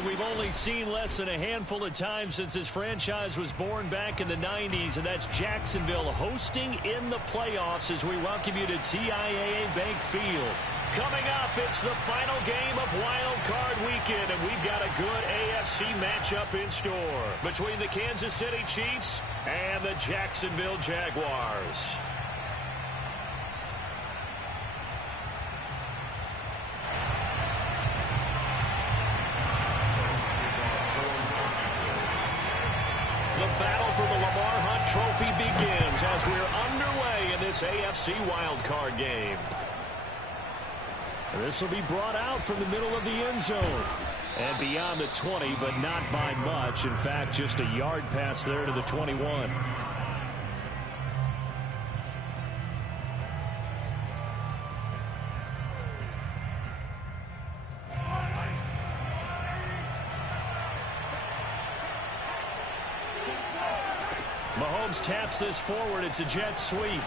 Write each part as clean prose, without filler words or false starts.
something we've only seen less than a handful of times since this franchise was born back in the 90s, and that's Jacksonville hosting in the playoffs as we welcome you to TIAA Bank Field. Coming up, it's the final game of Wild Card Weekend, and we've got a good AFC matchup in store between the Kansas City Chiefs and the Jacksonville Jaguars. The battle for the Lamar Hunt Trophy begins as we're underway in this AFC wildcard game. This will be brought out from the middle of the end zone and beyond the 20, but not by much. In fact, just a yard pass there to the 21. Mahomes taps this forward. It's a jet sweep.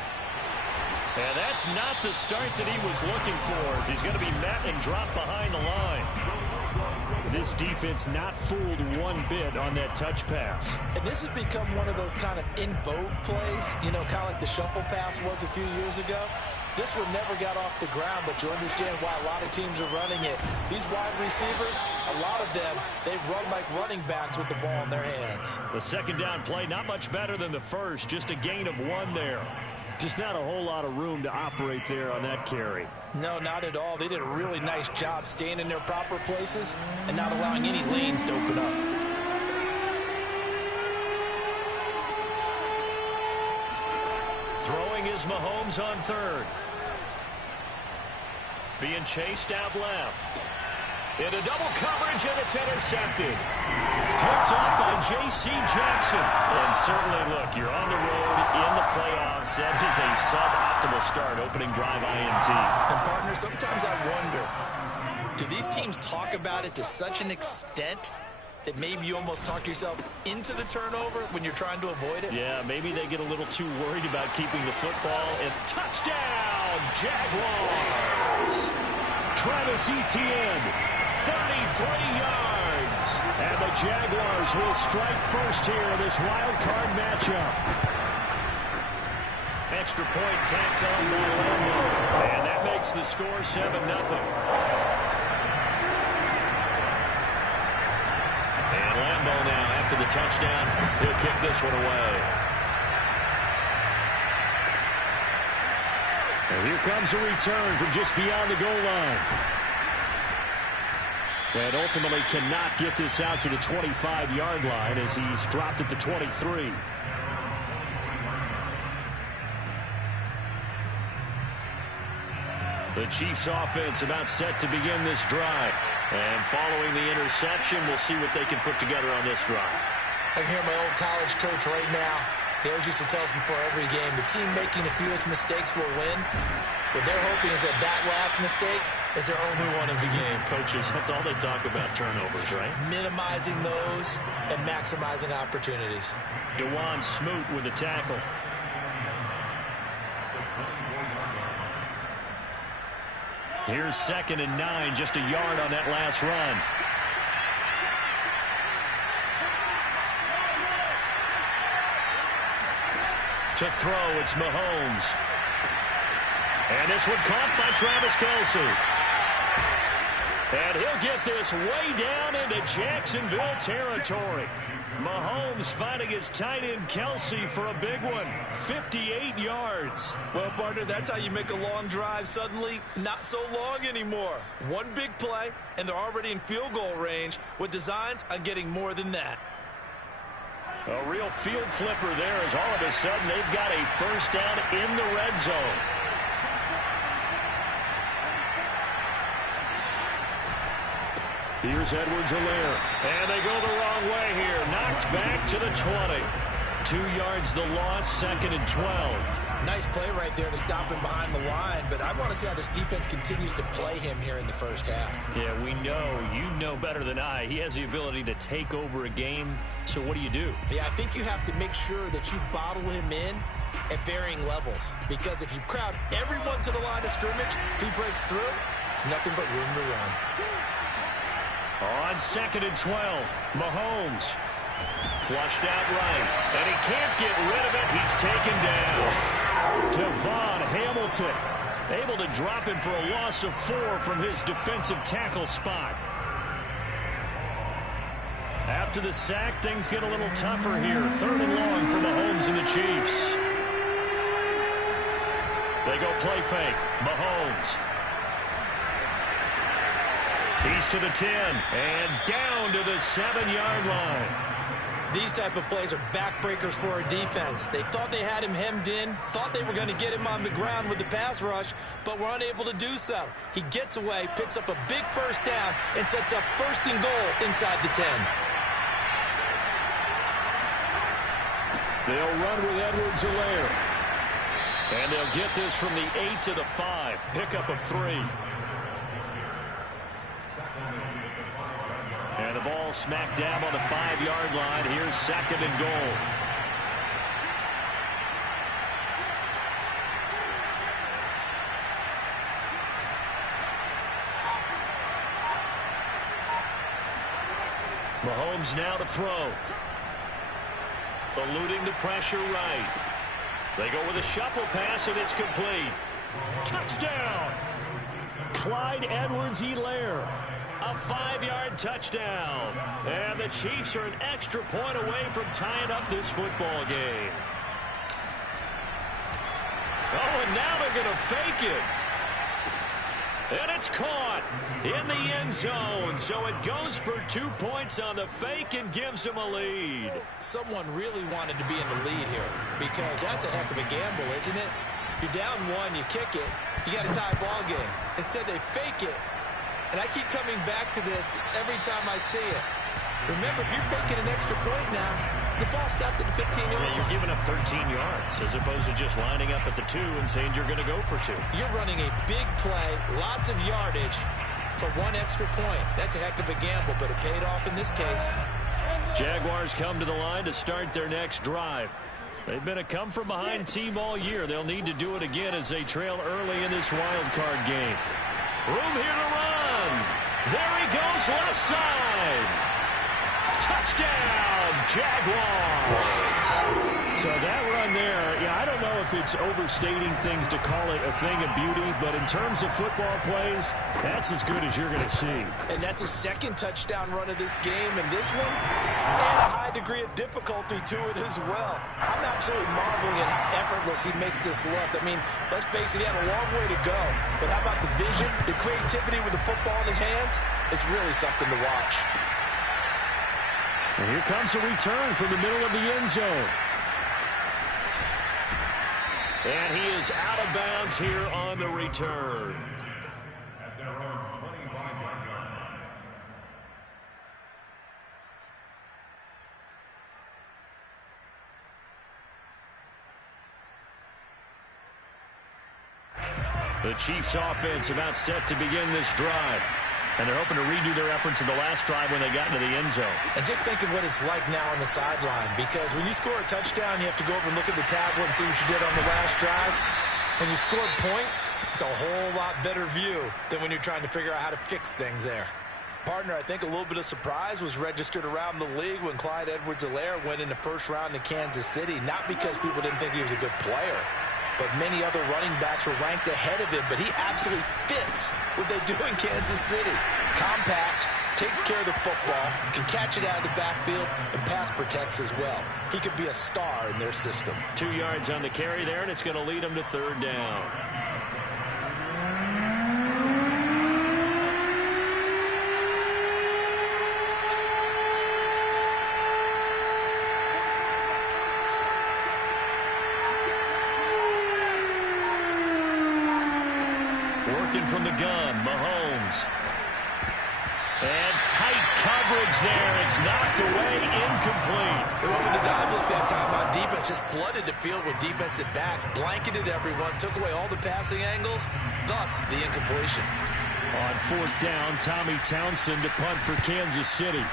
And that's not the start that he was looking for, as he's going to be met and dropped behind the line. This defense not fooled one bit on that touch pass. And this has become one of those kind of in vogue plays, you know, kind of like the shuffle pass was a few years ago. This one never got off the ground, but you understand why a lot of teams are running it. These wide receivers, a lot of them, they've run like running backs with the ball in their hands. The second down play, not much better than the first, just a gain of 1 there. Just not a whole lot of room to operate there on that carry. No, not at all. They did a really nice job staying in their proper places and not allowing any lanes to open up. Throwing is Mahomes on third. Being chased out left. Into double coverage, and it's intercepted. Picked up by J.C. Jackson. And certainly, look, you're on the road in the playoffs. That is a suboptimal start, opening drive INT. And, partner, sometimes I wonder, do these teams talk about it to such an extent that maybe you almost talk yourself into the turnover when you're trying to avoid it? Yeah, maybe they get a little too worried about keeping the football. And touchdown, Jaguars! Travis Etienne, 33 yards. And the Jaguars will strike first here in this wild card matchup. Extra point tacked on by Lambo. And that makes the score 7-0. And Lambo now, after the touchdown, he'll kick this one away. And here comes a return from just beyond the goal line. And ultimately cannot get this out to the 25-yard line as he's dropped at the 23. The Chiefs offense about set to begin this drive. And following the interception, we'll see what they can put together on this drive. I can hear my old college coach right now. He always used to tell us before every game, the team making the fewest mistakes will win. What they're hoping is that that last mistake is their only one of the game. Coaches, that's all they talk about, turnovers, right? Minimizing those and maximizing opportunities. DeJuan Smoot with the tackle. Here's 2nd and 9, just a yard on that last run. To throw, it's Mahomes. And this one caught by Travis Kelce. And he'll get this way down into Jacksonville territory. Mahomes finding his tight end Kelce for a big one. 58 yards. Well, partner, that's how you make a long drive suddenly not so long anymore. One big play, and they're already in field goal range with designs on getting more than that. A real field flipper there as all of a sudden they've got a first down in the red zone. Here's Edwards-Helaire. And they go the wrong way here. Knocked back to the 20. 2 yards the loss, 2nd and 12. Nice play right there to stop him behind the line, but I want to see how this defense continues to play him here in the first half. Yeah, we know. You know better than I. He has the ability to take over a game, so what do? Yeah, I think you have to make sure that you bottle him in at varying levels, because if you crowd everyone to the line of scrimmage, if he breaks through, it's nothing but room to run. On 2nd and 12, Mahomes. Flushed out right, and he can't get rid of it. He's taken down. Devon Hamilton able to drop him for a loss of 4 from his defensive tackle spot. After the sack, things get a little tougher here. 3rd and long for Mahomes and the Chiefs. They go play fake. Mahomes. He's to the 10 and down to the 7-yard line. These type of plays are backbreakers for a defense. They thought they had him hemmed in, thought they were going to get him on the ground with the pass rush, but were unable to do so. He gets away, picks up a big first down, and sets up 1st and goal inside the 10. They'll run with Edwards-Helaire. And they'll get this from the 8 to the 5. Pickup of 3. And the ball smacked down on the 5-yard line. Here's 2nd and goal. Mahomes now to throw. Eluding the pressure right. They go with a shuffle pass, and it's complete. Touchdown! Clyde Edwards-Helaire. A 5-yard touchdown. And the Chiefs are an extra point away from tying up this football game. Oh, and now they're going to fake it. And it's caught in the end zone. So it goes for 2 points on the fake and gives them a lead. Someone really wanted to be in the lead here because that's a heck of a gamble, isn't it? You're down 1, you kick it, you got a tie ball game. Instead, they fake it. And I keep coming back to this every time I see it. Remember, if you're taking an extra point now, the ball stopped at the 15-yard line. Yeah, you're giving up 13 yards as opposed to just lining up at the 2 and saying you're going to go for 2. You're running a big play, lots of yardage for 1 extra point. That's a heck of a gamble, but it paid off in this case. Jaguars come to the line to start their next drive. They've been a come-from-behind team all year. They'll need to do it again as they trail early in this wild card game. Room here to run. There he goes, left side. Touchdown, Jaguars. So that run there, yeah, I don't know if it's overstating things to call it a thing of beauty, but in terms of football plays, that's as good as you're going to see. And that's a 2nd touchdown run of this game, and this one, and a high degree of difficulty to it as well. I'm absolutely marveling at how effortless he makes this look. I mean, let's face it, he had a long way to go, but how about the vision, the creativity with the football in his hands? It's really something to watch. And here comes a return from the middle of the end zone. And he is out of bounds here on the return. At their own 25-yard line. The Chiefs offense about set to begin this drive. And they're hoping to redo their efforts in the last drive when they got into the end zone. And just think of what it's like now on the sideline, because when you score a touchdown, you have to go over and look at the tablet and see what you did on the last drive. When you scored points, it's a whole lot better view than when you're trying to figure out how to fix things there. Partner, I think a little bit of surprise was registered around the league when Clyde Edwards-Helaire went in the 1st round to Kansas City. Not because people didn't think he was a good player, but many other running backs were ranked ahead of him. But he absolutely fits what they do in Kansas City. Compact, takes care of the football, can catch it out of the backfield, and pass protects as well. He could be a star in their system. 2 yards on the carry there, and it's going to lead them to 3rd down. Working from the gun, Mahomes. And tight coverage there. It's knocked away, incomplete. They went with the dime look that time on defense. Just flooded the field with defensive backs. Blanketed everyone. Took away all the passing angles. Thus, the incompletion. On 4th down, Tommy Townsend to punt for Kansas City.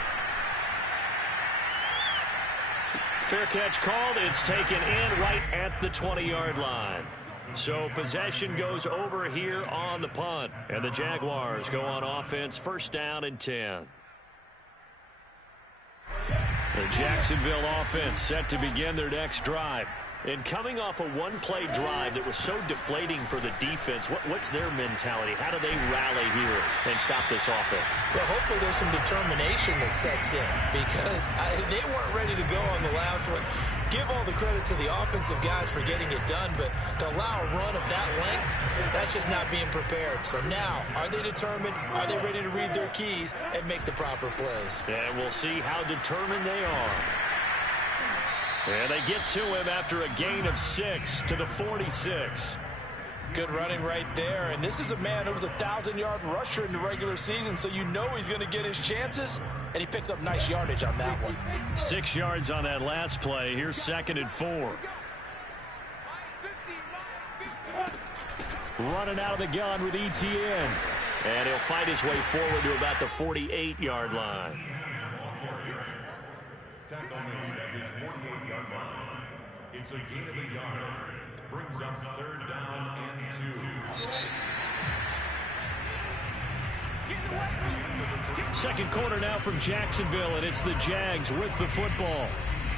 Fair catch called. It's taken in right at the 20-yard line. So possession goes over here on the punt. And the Jaguars go on offense, 1st down and 10. The Jacksonville offense set to begin their next drive. And coming off a one-play drive that was so deflating for the defense, what's their mentality? How do they rally here and stop this offense? Well, hopefully there's some determination that sets in because they weren't ready to go on the last one. Give all the credit to the offensive guys for getting it done, but to allow a run of that length, that's just not being prepared. So now, are they determined? Are they ready to read their keys and make the proper plays? And we'll see how determined they are. And they get to him after a gain of 6 to the 46. Good running right there. And this is a man who was a 1,000-yard rusher in the regular season, so you know he's going to get his chances. And he picks up nice yardage on that one. 6 yards on that last play. Here's 2nd and 4. Running out of the gun with ETN. And he'll fight his way forward to about the 48-yard line. Tackle made at his 48-yard line. It's a gain of a yard. Brings up 3rd down and 2. Second quarter now from Jacksonville, and it's the Jags with the football.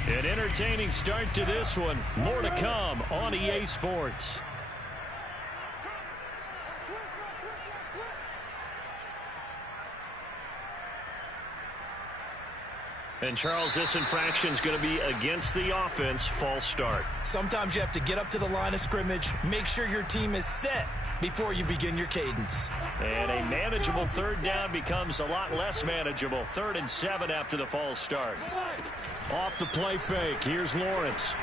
An entertaining start to this one. More to come on EA Sports. And, Charles, this infraction is going to be against the offense. False start. Sometimes you have to get up to the line of scrimmage, make sure your team is set before you begin your cadence. And a manageable 3rd down becomes a lot less manageable. 3rd and 7 after the false start. Off the play fake. Here's Lawrence.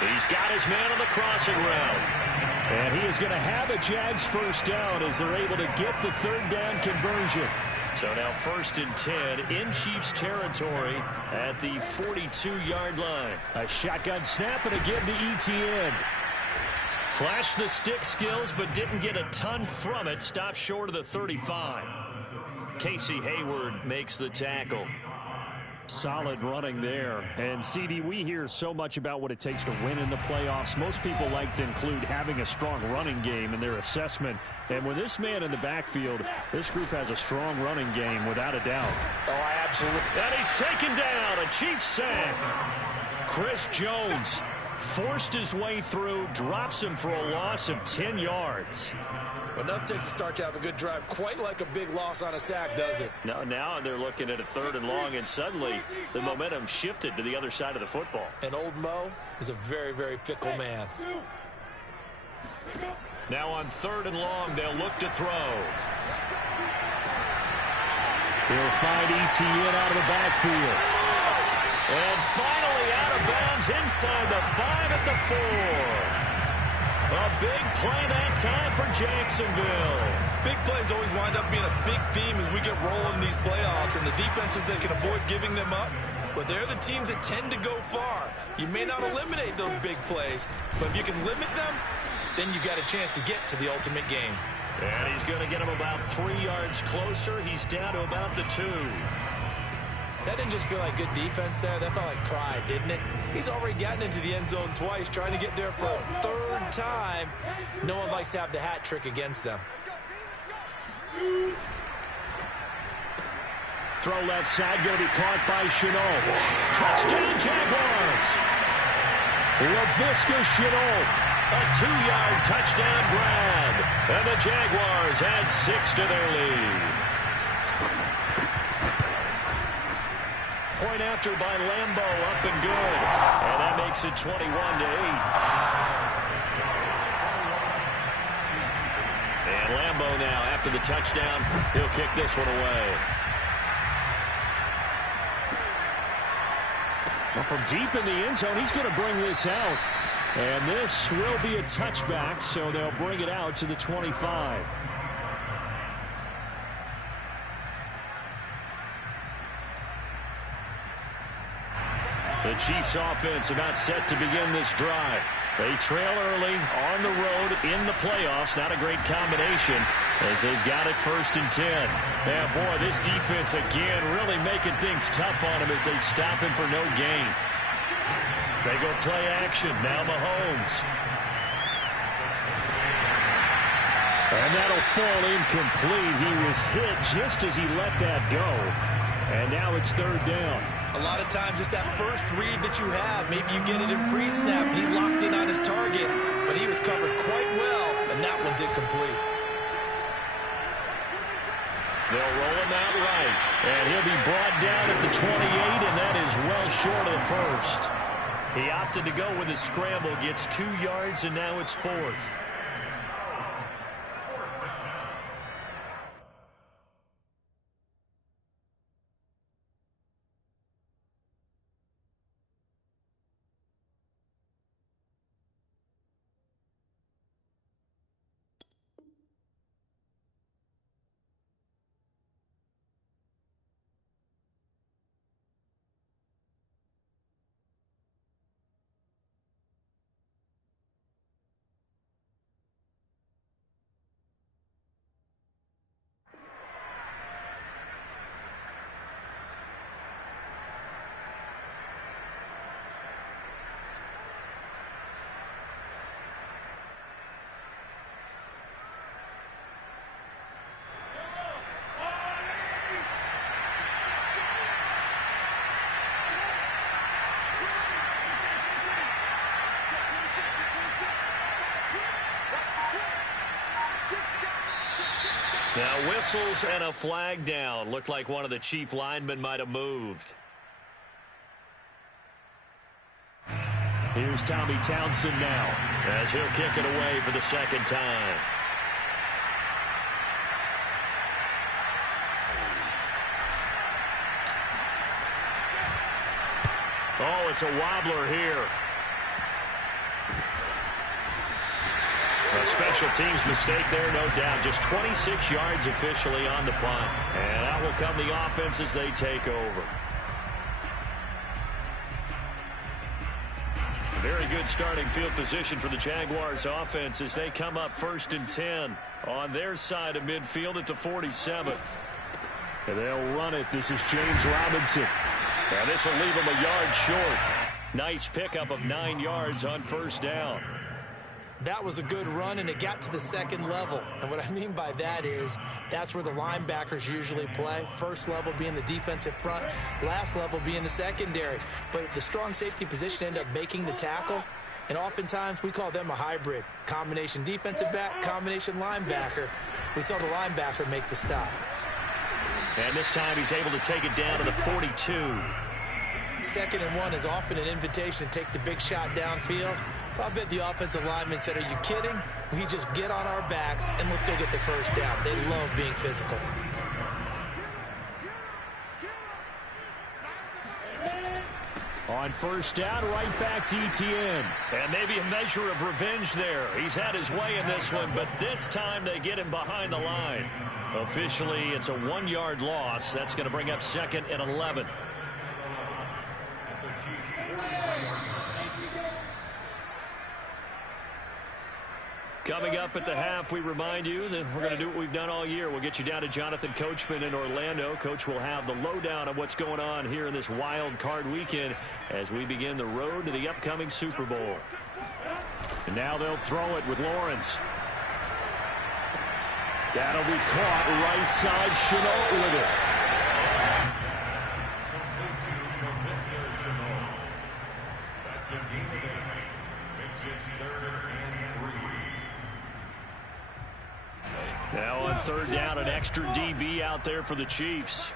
He's got his man on the crossing route. And he is going to have a Jags 1st down as they're able to get the 3rd down conversion. So now 1st and 10 in Chiefs territory at the 42-yard line. A shotgun snap and a give to ETN. Flashed the stick skills but didn't get a ton from it. Stopped short of the 35. Casey Hayward makes the tackle. Solid running there. And, CD, we hear so much about what it takes to win in the playoffs. Most people like to include having a strong running game in their assessment. And with this man in the backfield, this group has a strong running game without a doubt. Oh, absolutely. And he's taken down. A Chiefs sack. Chris Jones forced his way through, drops him for a loss of 10 yards. Well, nothing takes a start to have a good drive quite like a big loss on a sack, does it? No, now they're looking at a 3rd and long, and suddenly the momentum shifted to the other side of the football. And old Mo is a very, very fickle man. Now on 3rd and long, they'll look to throw. He'll find ETN out of the backfield. And finally out of bounds inside the 5 at the 4. A big play that time for Jacksonville. Big plays always wind up being a big theme as we get rolling in these playoffs, and the defenses that can avoid giving them up, but they're the teams that tend to go far. You may not eliminate those big plays, but if you can limit them, then you got a chance to get to the ultimate game. And he's going to get him about 3 yards closer. He's down to about the 2. That didn't just feel like good defense there. That felt like pride, didn't it? He's already gotten into the end zone twice, trying to get there for a 3rd time. No one likes to have the hat trick against them. Throw left side, going to be caught by Shenault. Touchdown, Jaguars! Laviska Shenault, a 2-yard touchdown grab. And the Jaguars add 6 to their lead. Point after by Lambo, up and good. And that makes it 21-8. And Lambo now, after the touchdown, he'll kick this one away. Well, from deep in the end zone, he's going to bring this out. And this will be a touchback, so they'll bring it out to the 25. The Chiefs offense about set to begin this drive. They trail early on the road in the playoffs. Not a great combination as they've got it 1st and 10. Yeah, boy, this defense again really making things tough on him as they stop him for no gain. They go play action. Now Mahomes. And that'll fall incomplete. He was hit just as he let that go. And now it's third down. A lot of times it's that first read that you have. Maybe you get it in pre-snap. He locked in on his target, but he was covered quite well, and that one's incomplete. They'll roll him out right, and he'll be brought down at the 28, and that is well short of the first. He opted to go with his scramble, gets 2 yards, and now it's fourth. Now whistles and a flag down. Looked like one of the chief linemen might have moved. Here's Tommy Townsend now as he'll kick it away for the second time. Oh, it's a wobbler here. A special teams mistake there, no doubt. Just 26 yards officially on the punt. And that will come the offense as they take over. A very good starting field position for the Jaguars offense as they come up 1st and 10 on their side of midfield at the 47. And they'll run it. This is James Robinson. And this will leave him a yard short. Nice pickup of 9 yards on first down. That was a good run, and it got to the second level. And what I mean by that is that's where the linebackers usually play. First level being the defensive front, last level being the secondary. But the strong safety position ended up making the tackle, and oftentimes we call them a hybrid. Combination defensive back, combination linebacker. We saw the linebacker make the stop. And this time he's able to take it down to the 42. 2nd and 1 is often an invitation to take the big shot downfield. I bet the offensive lineman said, are you kidding? We just get on our backs and let's go get the first down. They love being physical. On first down, right back to ETN. And maybe a measure of revenge there. He's had his way in this one, but this time they get him behind the line. Officially, it's a 1-yard loss. That's going to bring up 2nd and 11. Coming up at the half, we remind you that we're going to do what we've done all year. We'll get you down to Jonathan Coachman in Orlando. Coach will have the lowdown of what's going on here in this wild card weekend as we begin the road to the upcoming Super Bowl. And now they'll throw it with Lawrence. That'll be caught right side. Chenault with it. That's a game of 8. Makes it 3rd and 3. Now on third down, an extra DB out there for the Chiefs.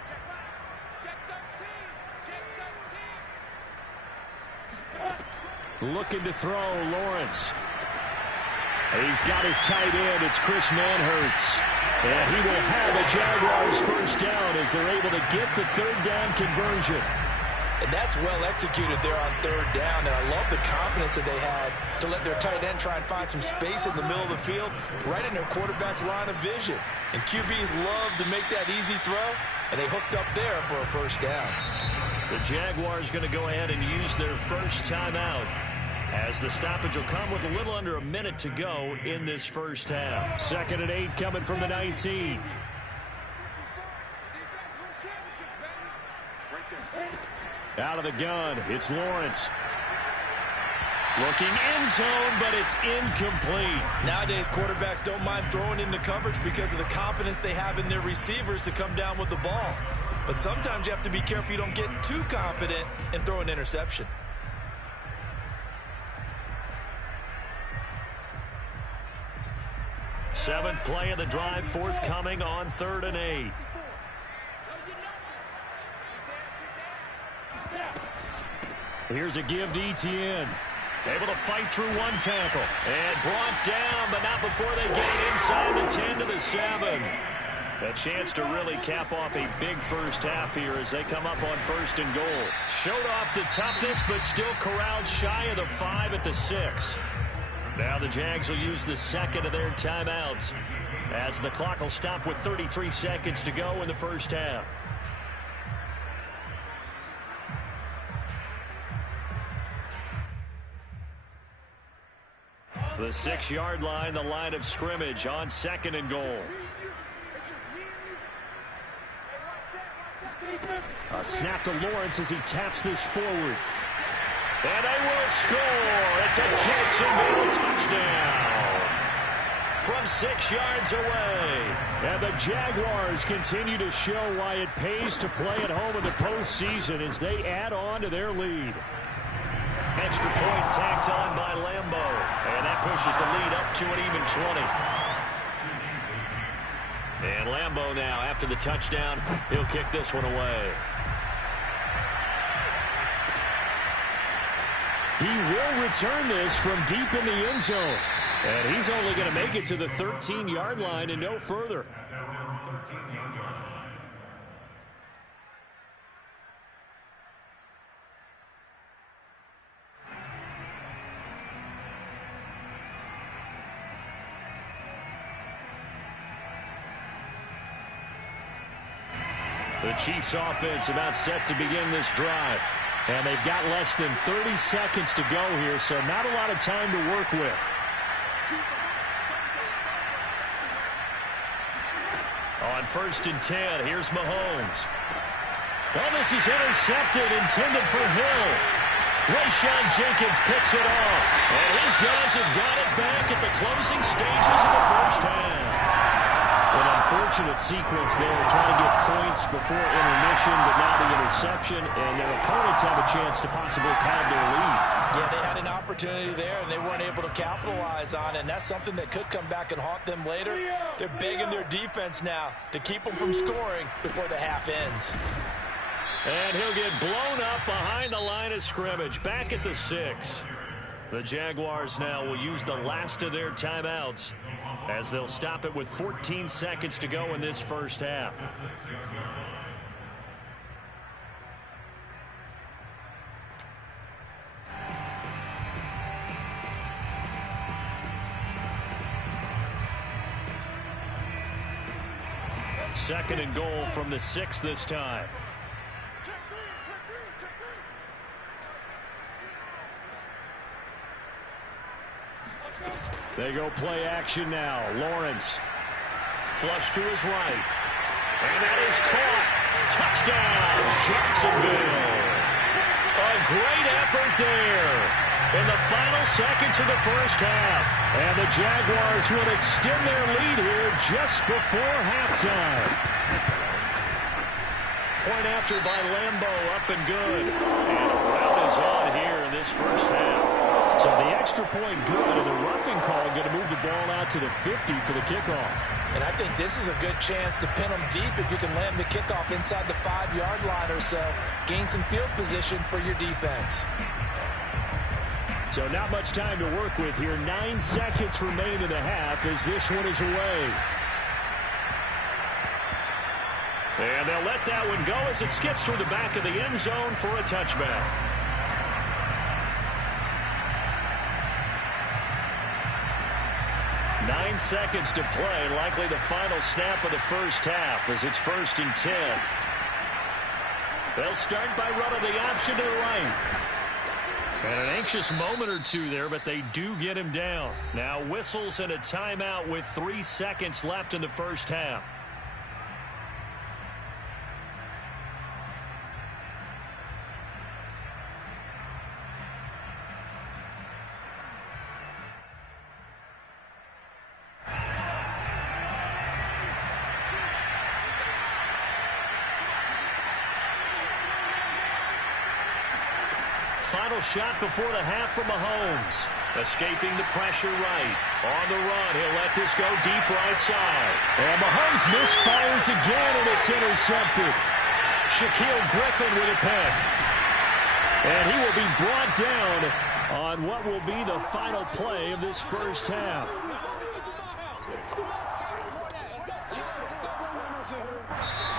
Looking to throw, Lawrence. He's got his tight end. It's Chris Manhertz. And he will have a Jaguars first down as they're able to get the third down conversion. And that's well executed there on third down. And I love the confidence that they had to let their tight end try and find some space in the middle of the field, right in their quarterback's line of vision. And QBs love to make that easy throw, and they hooked up there for a first down. The Jaguars going to go ahead and use their first timeout as the stoppage will come with a little under a minute to go in this first half. 2nd and 8 coming from the 19. Out of the gun, it's Lawrence. Looking end zone, but it's incomplete. Nowadays, quarterbacks don't mind throwing into coverage because of the confidence they have in their receivers to come down with the ball. But sometimes you have to be careful you don't get too confident and throw an interception. Seventh play of the drive forthcoming on 3rd and 8. Here's a give to Etienne. Able to fight through one tackle. And brought down, but not before they get it inside the 10 to the 7. A chance to really cap off a big first half here as they come up on 1st and goal. Showed off the toughness, but still corralled shy of the 5 at the 6. Now the Jags will use the second of their timeouts as the clock will stop with 33 seconds to go in the first half. The 6-yard line, the line of scrimmage on 2nd and goal. A snap to Lawrence as he taps this forward. And they will score. It's a Jacksonville touchdown from 6 yards away. And the Jaguars continue to show why it pays to play at home in the postseason as they add on to their lead. Extra point tacked on by Lambeau. And that pushes the lead up to an even 20. And Lambeau now, after the touchdown, he'll kick this one away. He will return this from deep in the end zone. And he's only going to make it to the 13-yard line and no further. The Chiefs offense about set to begin this drive. And they've got less than 30 seconds to go here, so not a lot of time to work with. On 1st and 10, here's Mahomes. Oh, this is intercepted, intended for Hill. Rayshon Jenkins picks it off. And his guys have got it back at the closing stages of the first half. An unfortunate sequence there, trying to get points before intermission, but now the interception, and their opponents have a chance to possibly pad their lead. Yeah, they had an opportunity there, and they weren't able to capitalize on it, and that's something that could come back and haunt them later. They're begging their defense now to keep them from scoring before the half ends. And he'll get blown up behind the line of scrimmage, back at the 6. The Jaguars now will use the last of their timeouts as they'll stop it with 14 seconds to go in this first half. Second and goal from the 6 this time. They go play action now. Lawrence. Flush to his right. And that is caught. Touchdown, Jacksonville. A great effort there in the final seconds of the first half. And the Jaguars will extend their lead here just before halftime. Point after by Lambeau, up and good. And a rout is on here in this first half. So the extra point good, and the roughing call going to move the ball out to the 50 for the kickoff. And I think this is a good chance to pin them deep if you can land the kickoff inside the 5-yard line or so. Gain some field position for your defense. So not much time to work with here. 9 seconds remain in the half as this one is away. And they'll let that one go as it skips through the back of the end zone for a touchback. Nine seconds to play, likely the final snap of the first half as it's 1st and 10. They'll start by running the option to the right. And an anxious moment or two there, but they do get him down. Now whistles and a timeout with 3 seconds left in the first half. final shot before the half from Mahomes. Escaping the pressure right. On the run, he'll let this go deep right side. And Mahomes misfires again, and it's intercepted. Shaquille Griffin with a pick. And he will be brought down on what will be the final play of this first half.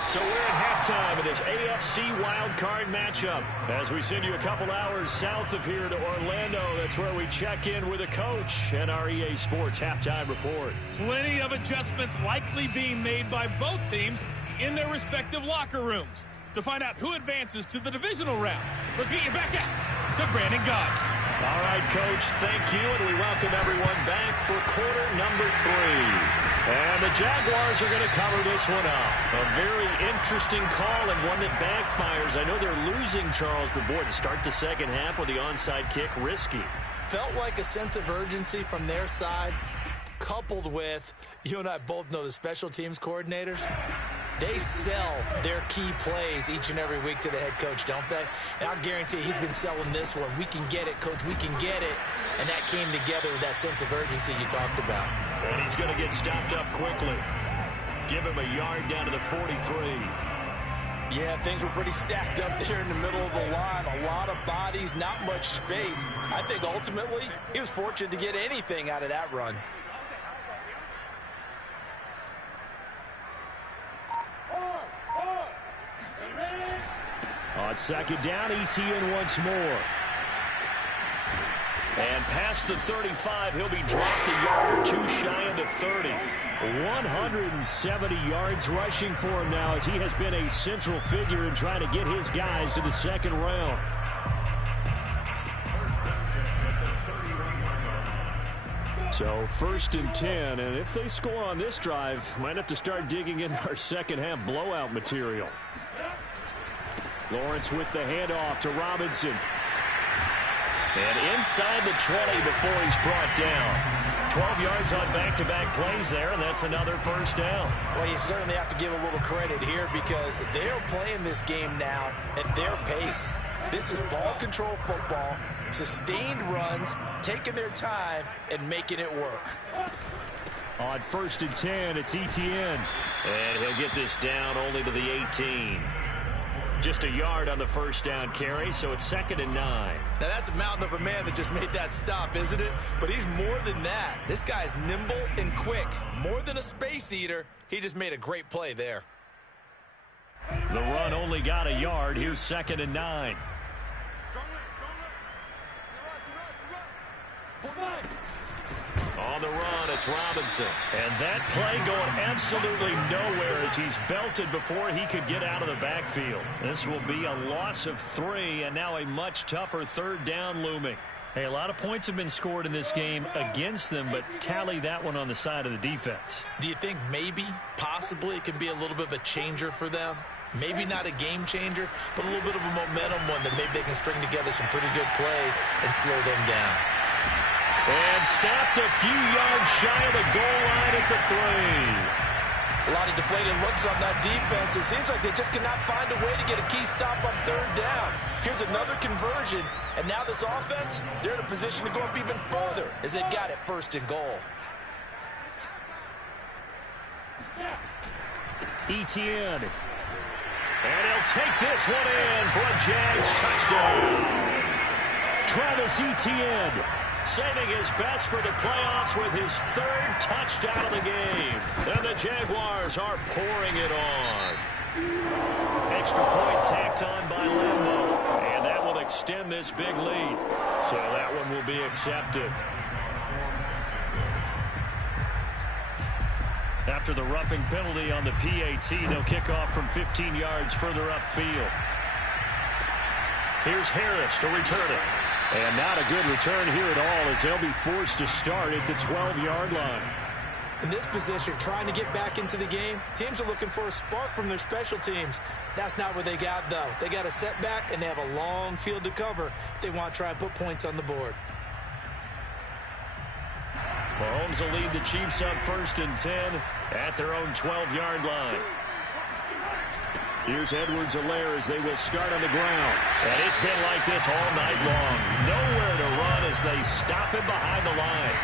So we're at halftime of this AFC wildcard matchup. As we send you a couple hours south of here to Orlando, that's where we check in with a coach and our EA Sports halftime report. Plenty of adjustments likely being made by both teams in their respective locker rooms. To find out who advances to the divisional round, let's get you back out to Brandon Gott. All right, Coach, thank you, and we welcome everyone back for quarter number 3. And the Jaguars are going to cover this one up. A very interesting call and one that backfires. I know they're losing, Charles, but boy, to start the second half with the onside kick, risky. Felt like a sense of urgency from their side, coupled with, you and I both know the special teams coordinators. They sell their key plays each and every week to the head coach, don't they? And I'll guarantee he's been selling this one. We can get it, Coach. We can get it. And that came together with that sense of urgency you talked about. And he's going to get stopped up quickly. Give him a yard down to the 43. Yeah, things were pretty stacked up there in the middle of the line. A lot of bodies, not much space. I think ultimately he was fortunate to get anything out of that run. On second down, ETN once more. And past the 35, he'll be dropped a yard or two shy of the 30. 170 yards rushing for him now as he has been a central figure in trying to get his guys to the second round. So first and 10, and if they score on this drive, might have to start digging in our second half blowout material. Lawrence with the handoff to Robinson. And inside the 20 before he's brought down. 12 yards on back-to-back plays there, and that's another first down. Well, you certainly have to give a little credit here because they're playing this game now at their pace. This is ball control football, sustained runs, taking their time, and making it work. On first and 10, it's ETN. And he'll get this down only to the 18. Just a yard on the first down carry, so it's second and 9. Now, that's a mountain of a man that just made that stop, isn't it? But he's more than that. This guy's nimble and quick. More than a space eater, he just made a great play there. The run only got a yard. Here's second and 9. On the run, it's Robinson. And that play going absolutely nowhere as he's belted before he could get out of the backfield. This will be a loss of 3, and now a much tougher third down looming. Hey, a lot of points have been scored in this game against them, but tally that one on the side of the defense. Do you think maybe, possibly, it can be a little bit of a changer for them? Maybe not a game changer, but a little bit of a momentum one that maybe they can string together some pretty good plays and slow them down. And stopped a few yards shy of the goal line at the 3. A lot of deflated looks on that defense. It seems like they just cannot find a way to get a key stop on third down. Here's another conversion, and now this offense, they're in a position to go up even further as they've got it first and goal. ETN. And he'll take this one in for a Jags touchdown. Travis Etienne saving his best for the playoffs with his 3rd touchdown of the game. And the Jaguars are pouring it on. Extra point tacked on by Lambeau. And that will extend this big lead. So that one will be accepted. After the roughing penalty on the PAT, they'll kick off from 15 yards further upfield. Here's Harris to return it. And not a good return here at all as they'll be forced to start at the 12-yard line. In this position, trying to get back into the game, teams are looking for a spark from their special teams. That's not what they got, though. They got a setback, and they have a long field to cover if they want to try and put points on the board. Mahomes will lead the Chiefs up first and 10 at their own 12-yard line. Here's Edwards-Helaire as they will start on the ground. And it's been like this all night long. Nowhere to run as they stop him behind the line.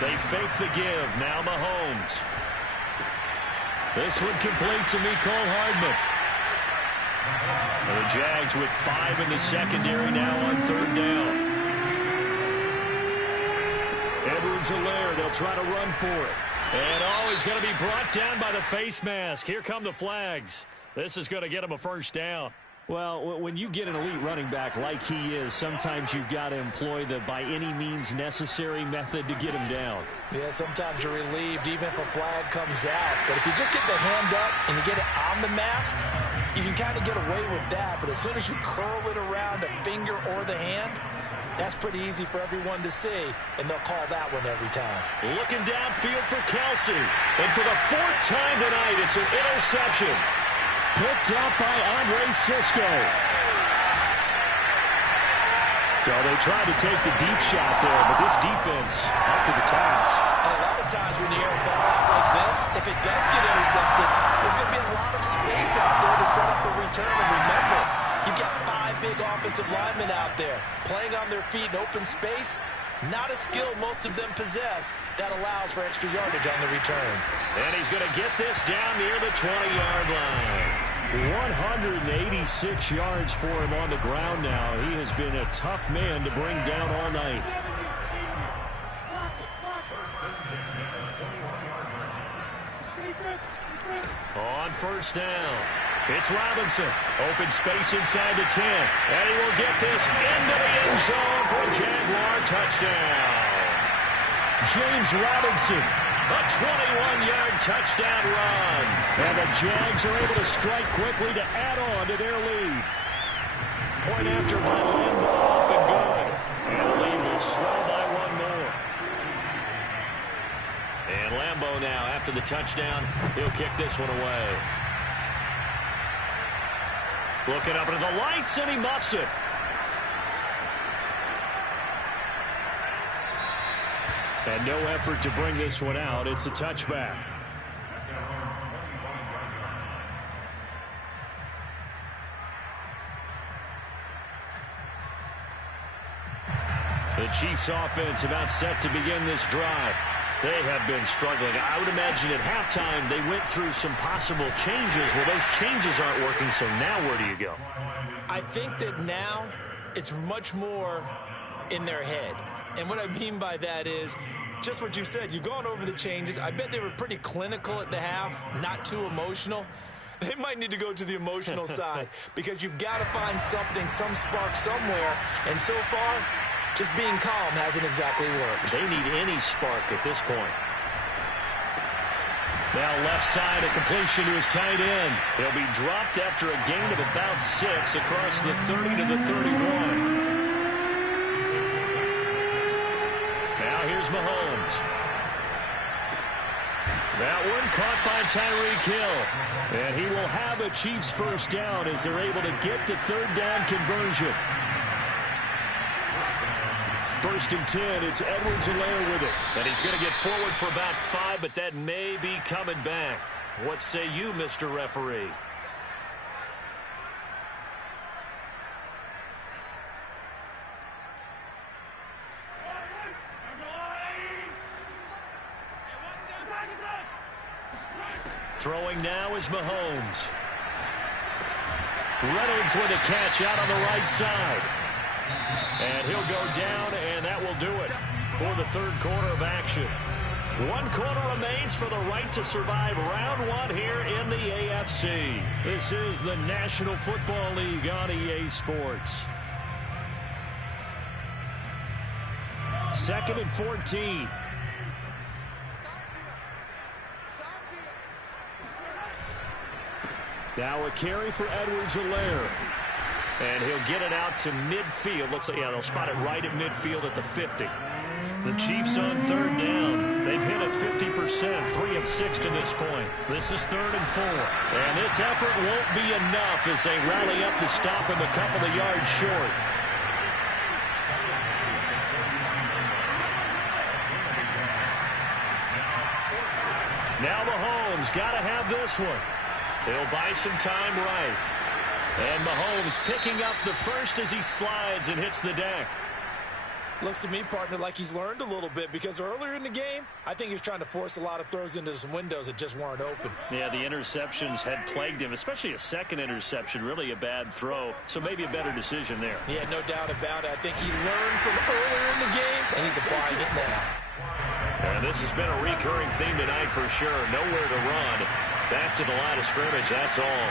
They fake the give. Now Mahomes. This one complete to Mecole Hardman. And the Jags with 5 in the secondary now on 3rd down. Edwards-Helaire, they'll try to run for it. And he's going to be brought down by the face mask. Here come the flags. This is going to get him a 1st down. Well, when you get an elite running back like he is, sometimes you've got to employ the by any means necessary method to get him down. Yeah, sometimes you're relieved even if a flag comes out. But if you just get the hand up and you get it on the mask, you can kind of get away with that. But as soon as you curl it around a finger or the hand, that's pretty easy for everyone to see, and they'll call that one every time. Looking downfield for Kelsey. And for the 4th time tonight, it's an interception. Picked up by Andre Sisco. So they tried to take the deep shot there, but this defense up to the task. And a lot of times when you air a ball out like this, if it does get intercepted, there's going to be a lot of space out there to set up a return. And remember, you've got 5 big offensive linemen out there playing on their feet in open space. Not a skill most of them possess that allows for extra yardage on the return. And he's going to get this down near the 20-yard line. 186 yards for him on the ground now. He has been a tough man to bring down all night. On 1st down, it's Robinson. Open space inside the 10. And he will get this into the end zone for a Jaguar touchdown. James Robinson. A 21-yard touchdown run. And the Jags are able to strike quickly to add on to their lead. Point after by Lambo up and good. And the lead will swell by 1 more. And Lambo now, after the touchdown, he'll kick this one away. Looking up into the lights, and he muffs it. And no effort to bring this one out. It's a touchback. The Chiefs offense about set to begin this drive. They have been struggling. I would imagine at halftime they went through some possible changes. Well, those changes aren't working, so now where do you go? I think that now it's much more in their head. And what I mean by that is just what you said. You've gone over the changes. I bet they were pretty clinical at the half, not too emotional. They might need to go to the emotional side because you've got to find something, some spark somewhere. And so far, just being calm hasn't exactly worked. They need any spark at this point. Now left side, a completion to his tight end. He'll be dropped after a gain of about 6 across the 30 to the 31. Now here's Mahomes. That one caught by Tyreek Hill. And he will have a Chiefs 1st down as they're able to get the 3rd down conversion. 1st and 10, it's Edwards-Helaire with it. And he's going to get forward for about 5, but that may be coming back. What say you, Mr. Referee? Throwing now is Mahomes. Reynolds with a catch out on the right side. And he'll go down, and that will do it for the 3rd quarter of action. 1 quarter remains for the right to survive round 1 here in the AFC. This is the National Football League on EA Sports. 2nd and 14. Now a carry for Edwards-Helaire. And he'll get it out to midfield. Looks like, yeah, they'll spot it right at midfield at the 50. The Chiefs on 3rd down. They've hit it 50%, 3 of 6 to this point. This is 3rd and 4. And this effort won't be enough as they rally up to stop him a couple of yards short. Now Mahomes got to have this one. He'll buy some time right. And Mahomes picking up the first as he slides and hits the deck. Looks to me, partner, like he's learned a little bit, because earlier in the game, I think he was trying to force a lot of throws into some windows that just weren't open. Yeah, the interceptions had plagued him, especially a second interception, really a bad throw. So maybe a better decision there. Yeah, no doubt about it. I think he learned from earlier in the game, and he's applying it now. And this has been a recurring theme tonight for sure. Nowhere to run. Back to the line of scrimmage, that's all.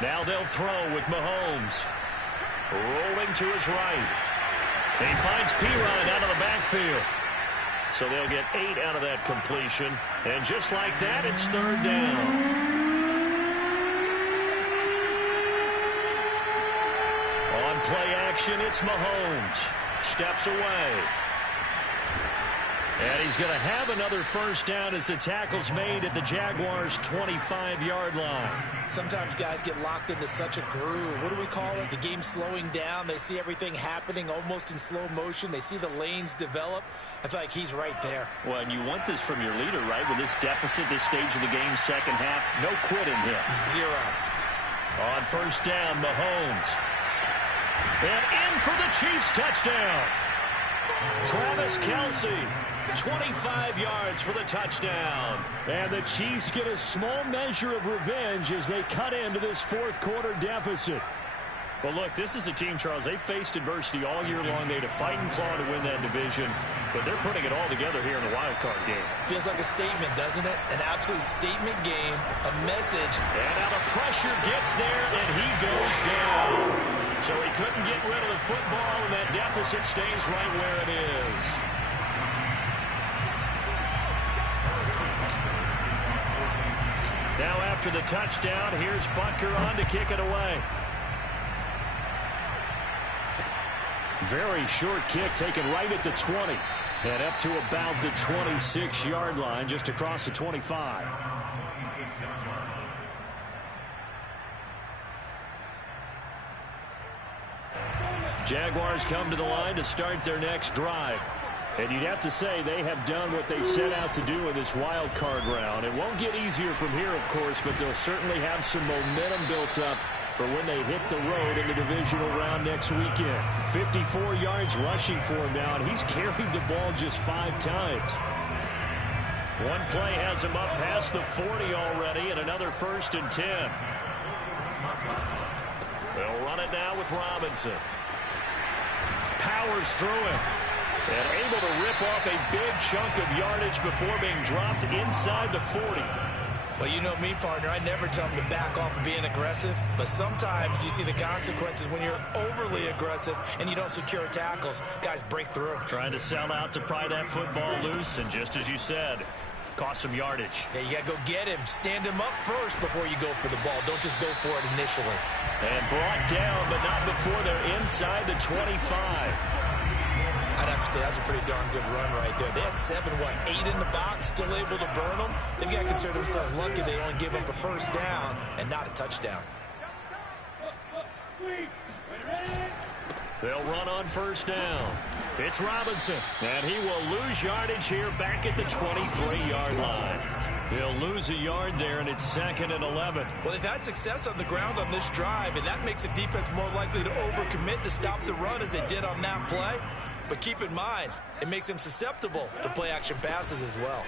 Now they'll throw with Mahomes. Rolling to his right. He finds Peejay out of the backfield. So they'll get 8 out of that completion. And just like that, it's third down. On play action, it's Mahomes. Steps away. And he's going to have another first down as the tackle's made at the Jaguars' 25-yard line. Sometimes guys get locked into such a groove. What do we call it? The game's slowing down. They see everything happening almost in slow motion. They see the lanes develop. I feel like he's right there. Well, and you want this from your leader, right? With this deficit, this stage of the game, second half, no quitting him. 0. On first down, Mahomes. And in for the Chiefs touchdown. Travis Kelce. 25 yards for the touchdown. And the Chiefs get a small measure of revenge as they cut into this fourth quarter deficit. Well, look, this is a team, Charles, they faced adversity all year long. They had to fight and claw to win that division, but they're putting it all together here in the wild card game. Feels like a statement, doesn't it? An absolute statement game, a message. And now the pressure gets there, and he goes down. So he couldn't get rid of the football, and that deficit stays right where it is. Now after the touchdown, here's Butker on to kick it away. Very short kick taken right at the 20. And up to about the 26-yard line, just across the 25. Jaguars come to the line to start their next drive. And you'd have to say they have done what they set out to do in this wild card round. It won't get easier from here, of course, but they'll certainly have some momentum built up for when they hit the road in the divisional round next weekend. 54 yards rushing for him now, and he's carried the ball just 5 times. One play has him up past the 40 already, and another 1st and 10. They'll run it now with Robinson. Powers through him. And able to rip off a big chunk of yardage before being dropped inside the 40. Well, you know me, partner. I never tell them to back off of being aggressive. But sometimes you see the consequences when you're overly aggressive and you don't secure tackles. Guys break through. Trying to sell out to pry that football loose. And just as you said, cost some yardage. Yeah, you got to go get him. Stand him up first before you go for the ball. Don't just go for it initially. And brought down, but not before they're inside the 25. I'd have to say that's a pretty darn good run right there. They had 8 in the box, still able to burn them. They've got to consider themselves lucky they only give up a first down and not a touchdown. They'll run on first down. It's Robinson, and he will lose yardage here back at the 23-yard line. He'll lose a yard there, and it's 2nd and 11. Well, they've had success on the ground on this drive, and that makes a defense more likely to overcommit to stop the run as they did on that play. But keep in mind, it makes them susceptible to play-action passes as well.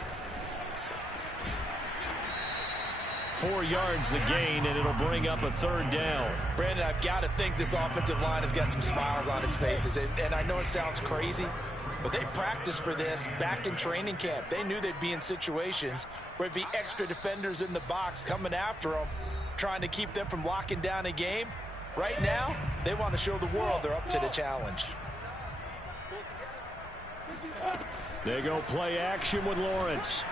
4 yards the gain, and it'll bring up a 3rd down. Brandon, I've got to think this offensive line has got some smiles on its faces. And I know it sounds crazy, but they practiced for this back in training camp. They knew they'd be in situations where it'd be extra defenders in the box coming after them, trying to keep them from locking down a game. Right now, they want to show the world they're up to the challenge. They go play action with Lawrence.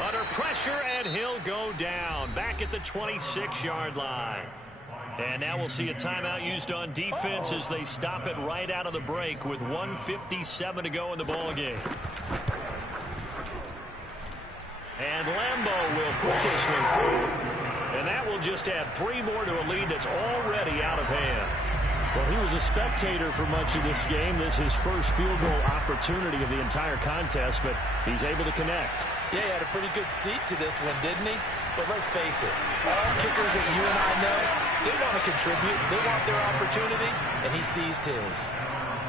Under pressure, and he'll go down back at the 26-yard line. And now we'll see a timeout used on defense as they stop it right out of the break with 1:57 to go in the ballgame. And Lambeau will put this one through. And that will just add 3 more to a lead that's already out of hand. Well, he was a spectator for much of this game. This is his first field goal opportunity of the entire contest, but he's able to connect. Yeah, he had a pretty good seat to this one, didn't he? But let's face it, all kickers that you and I know, they want to contribute. They want their opportunity, and he seized his.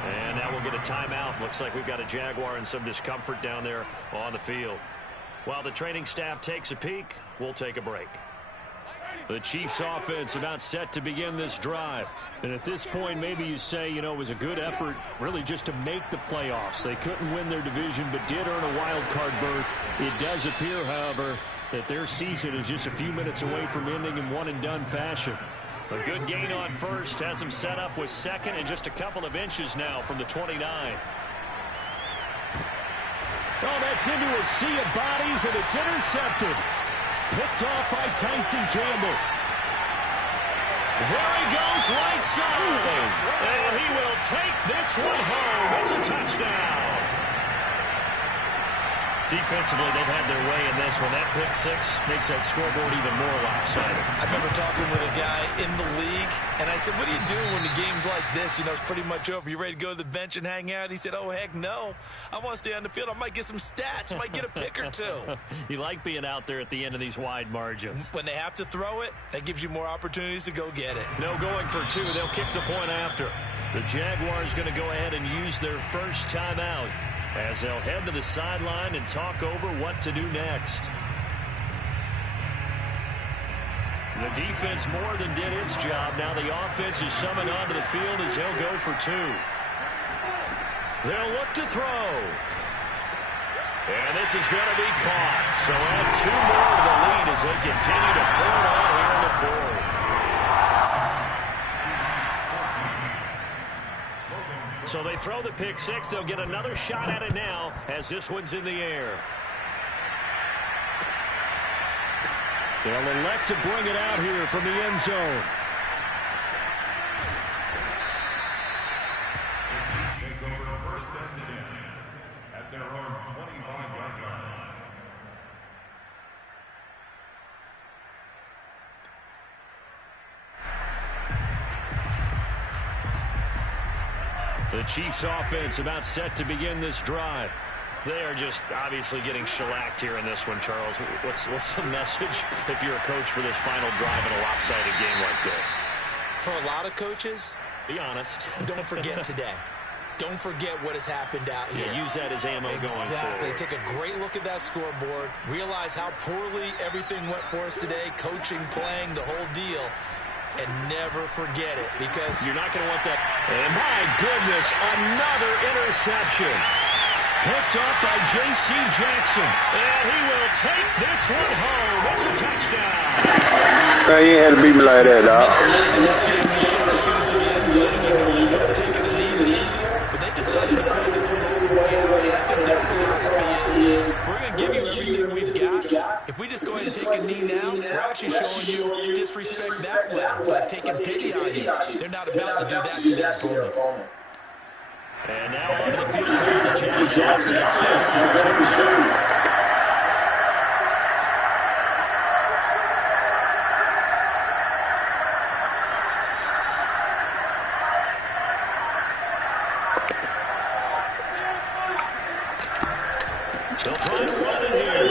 And now we'll get a timeout. Looks like we've got a Jaguar in some discomfort down there on the field. While the training staff takes a peek, we'll take a break. The Chiefs offense about set to begin this drive. And at this point, maybe you say, you know, it was a good effort really just to make the playoffs. They couldn't win their division but did earn a wild card berth. It does appear, however, that their season is just a few minutes away from ending in one-and-done fashion. A good gain on first has them set up with second and just a couple of inches now from the 29. Oh, that's into a sea of bodies, and it's intercepted. Picked off by Tyson Campbell. There he goes, right side. And he will take this one home. It's a touchdown. Defensively, they've had their way in this one. That pick six makes that scoreboard even more lopsided. I remember talking with a guy in the league, and I said, what do you do when the game's like this? You know, it's pretty much over. You ready to go to the bench and hang out? He said, oh, heck no. I want to stay on the field. I might get some stats. I might get a pick or two. You like being out there at the end of these wide margins. When they have to throw it, that gives you more opportunities to go get it. No going for 2. They'll kick the point after. The Jaguars going to go ahead and use their first timeout as they'll head to the sideline and talk over what to do next. The defense more than did its job. Now the offense is summoned onto the field as they'll go for 2. They'll look to throw. And this is going to be caught. So add 2 more to the lead as they continue to pull it on here in the 4th. So they throw the pick six. They'll get another shot at it now as this one's in the air. They'll elect to bring it out here from the end zone. Take over first and 10 at their own 25-yard line. The Chiefs offense about set to begin this drive. They are just obviously getting shellacked here in this one, Charles. What's the message if you're a coach for this final drive in a lopsided game like this? For a lot of coaches, be honest. Don't forget today. Don't forget what has happened out here. Yeah, use that as ammo going forward. Exactly. Take a great look at that scoreboard. Realize how poorly everything went for us today. Coaching, playing, the whole deal. And never forget it, because you're not going to want that. And my goodness, another interception. Picked up by J.C. Jackson. And he will take this one home. It's a touchdown. You ain't had to beat me like that, dog. But they decided to play this one over. I think their philosophy is, we're going to give you everything we've got. If we just go ahead and take a knee now, we're actually showing you disrespect that way, like taking pity on you. They're not about to do that to their opponent. And now onto the field comes the Jags offense. They'll try to run it here.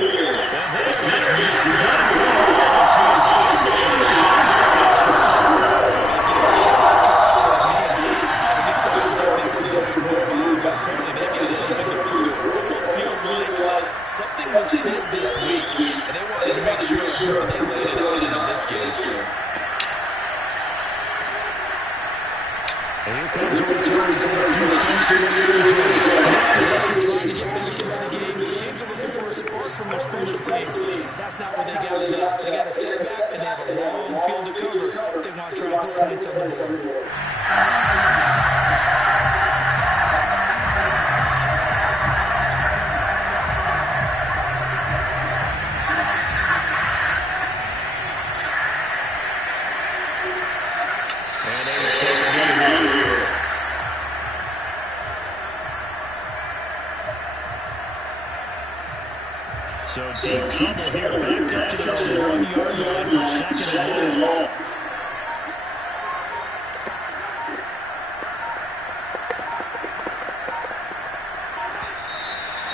And they're just something was said this week, and they wanted to make sure that they laid it out in this game. And here comes a return from Houston Teams are looking for a spark from their special teams. That's not what they got now. They got a setback, and they have a long field to cover if they want to try and put points on the board. So deep trouble here, backed up to their own 1-yard line for second and long.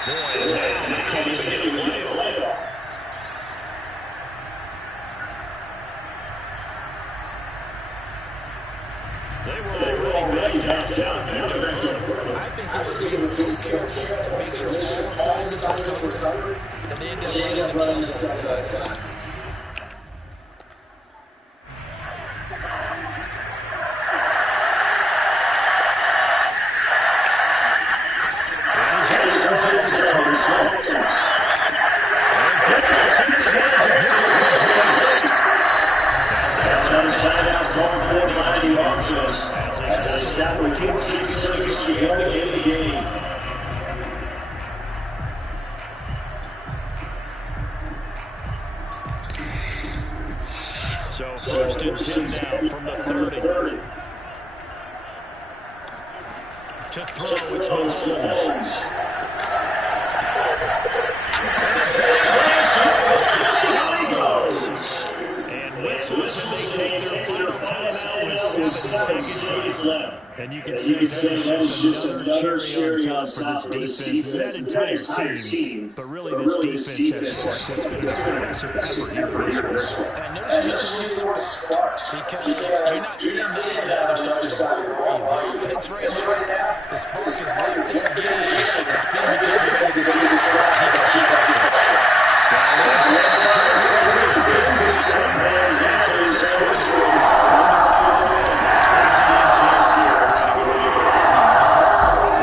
Boy, and now they can't even get a play off. They were already backed up. I think they were being so careful to make sure all assignments were covered, and they ended up letting themselves down that time. So first and 10 now from the 30. To throw, it's Mahomes. And whistles, and they take their final timeout with 7 seconds left. And you can see that is just another cherry on top for this defense and that entire team. But really, this defense has sparked what's been an impressive effort here in this one. And notice you use the word spark because you're not seeing that on the other side of the ball, are you? The offense right now, the spark is left in the game.